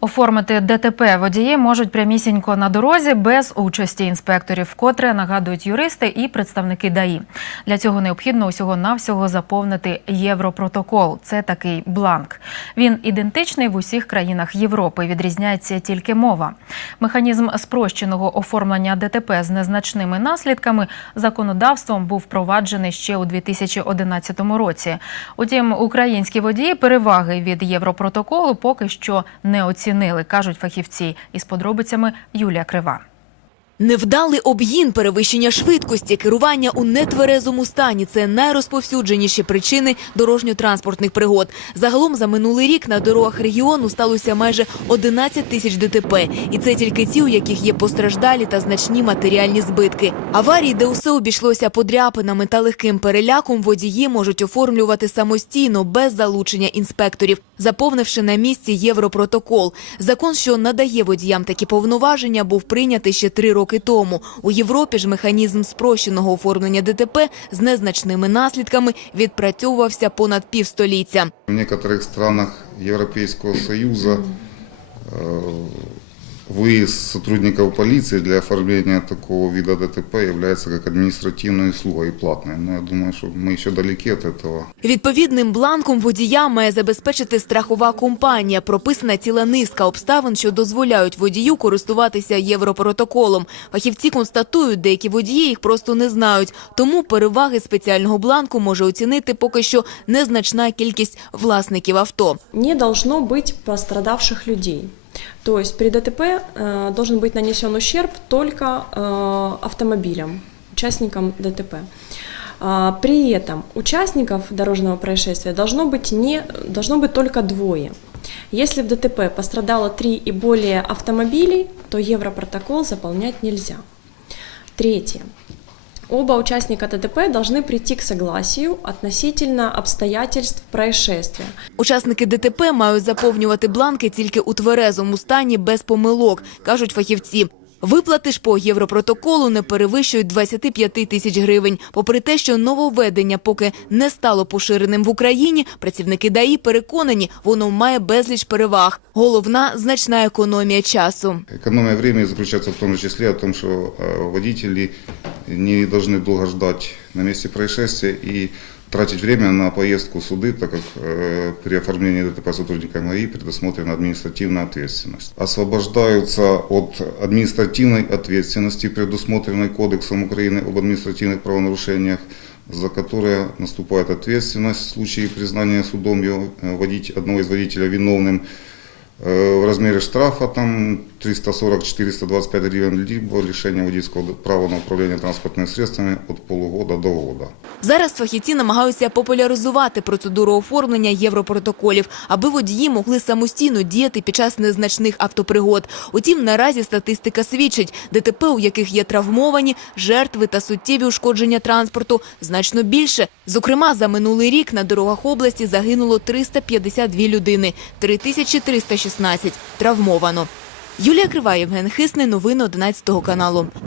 Оформити ДТП водії можуть прямісінько на дорозі без участі інспекторів, вкотре нагадують юристи і представники ДАІ. Для цього необхідно усього навсього заповнити європротокол. Це такий бланк. Він ідентичний в усіх країнах Європи. Відрізняється тільки мова. Механізм спрощеного оформлення ДТП з незначними наслідками законодавством був впроваджений ще у 2011 році. Утім, українські водії переваги від європротоколу поки що не оцінили, кажуть фахівці. Із подробицями Юлія Крива. Невдалий обгін, перевищення швидкості, керування у нетверезому стані – це найрозповсюдженіші причини дорожньо-транспортних пригод. Загалом за минулий рік на дорогах регіону сталося майже 11 тисяч ДТП. І це тільки ті, у яких є постраждалі та значні матеріальні збитки. Аварії, де усе обійшлося подряпинами та легким переляком, водії можуть оформлювати самостійно, без залучення інспекторів, заповнивши на місці європротокол. Закон, що надає водіям такі повноваження, був прийнятий ще три роки тому. У Європі ж механізм спрощеного оформлення ДТП з незначними наслідками відпрацьовувався понад півстоліття. В деяких странах Європейського Союза э, выезд сотрудников полиции для оформления такого вида ДТП является как административной услугой и платной. Но я думаю, что мы еще далеки от этого. Відповідним бланком водія має забезпечити страхова компанія. Прописана ціла низка обставин, що дозволяють водію користуватися європротоколом. Фахівці констатують, деякі водії їх просто не знають. Тому переваги спеціального бланку може оцінити поки що незначна кількість власників авто. не должно быть пострадавших людей. То есть при ДТП э, должен быть нанесен ущерб только э, автомобилям, участникам ДТП. А, При этом участников дорожного происшествия должно быть, не, должно быть только двое. Если в ДТП пострадало три и более автомобилей, то европротокол заполнять нельзя. Третье. Оба участника ДТП должны прийти к согласию относительно обстоятельств происшествия. Учасники ДТП мають заповнювати бланки тільки у тверезому стані без помилок, кажуть фахівці. Виплати ж по європротоколу не перевищують 25 тисяч гривень. Попри те, що нововведення поки не стало поширеним в Україні, працівники ДАІ переконані, воно має безліч переваг. Головна – значна економія часу. Экономия времени заключается в том числе о том, что э, водители не должны долго ждать на месте происшествия и тратить время на поездку в суды, так как э, при оформлении ДТП сотрудниками МАИ предусмотрена административная ответственность. Освобождаются от административной ответственности, предусмотренной Кодексом Украины об административных правонарушениях, за которые наступает ответственность в случае признания судом его, э, водить- одного из водителя виновным э, в размере штрафа там 340-425 гривен, либо лишение водительского права на управление транспортными средствами от полугода до года. Зараз фахівці намагаються популяризувати процедуру оформлення європротоколів, аби водії могли самостійно діяти під час незначних автопригод. Утім, наразі статистика свідчить, ДТП, у яких є травмовані, жертви та суттєві ушкодження транспорту, значно більше. Зокрема, за минулий рік на дорогах області загинуло 352 людини, 3316 травмовано. Юлія Крива, Євген Хисний, новини 11 каналу.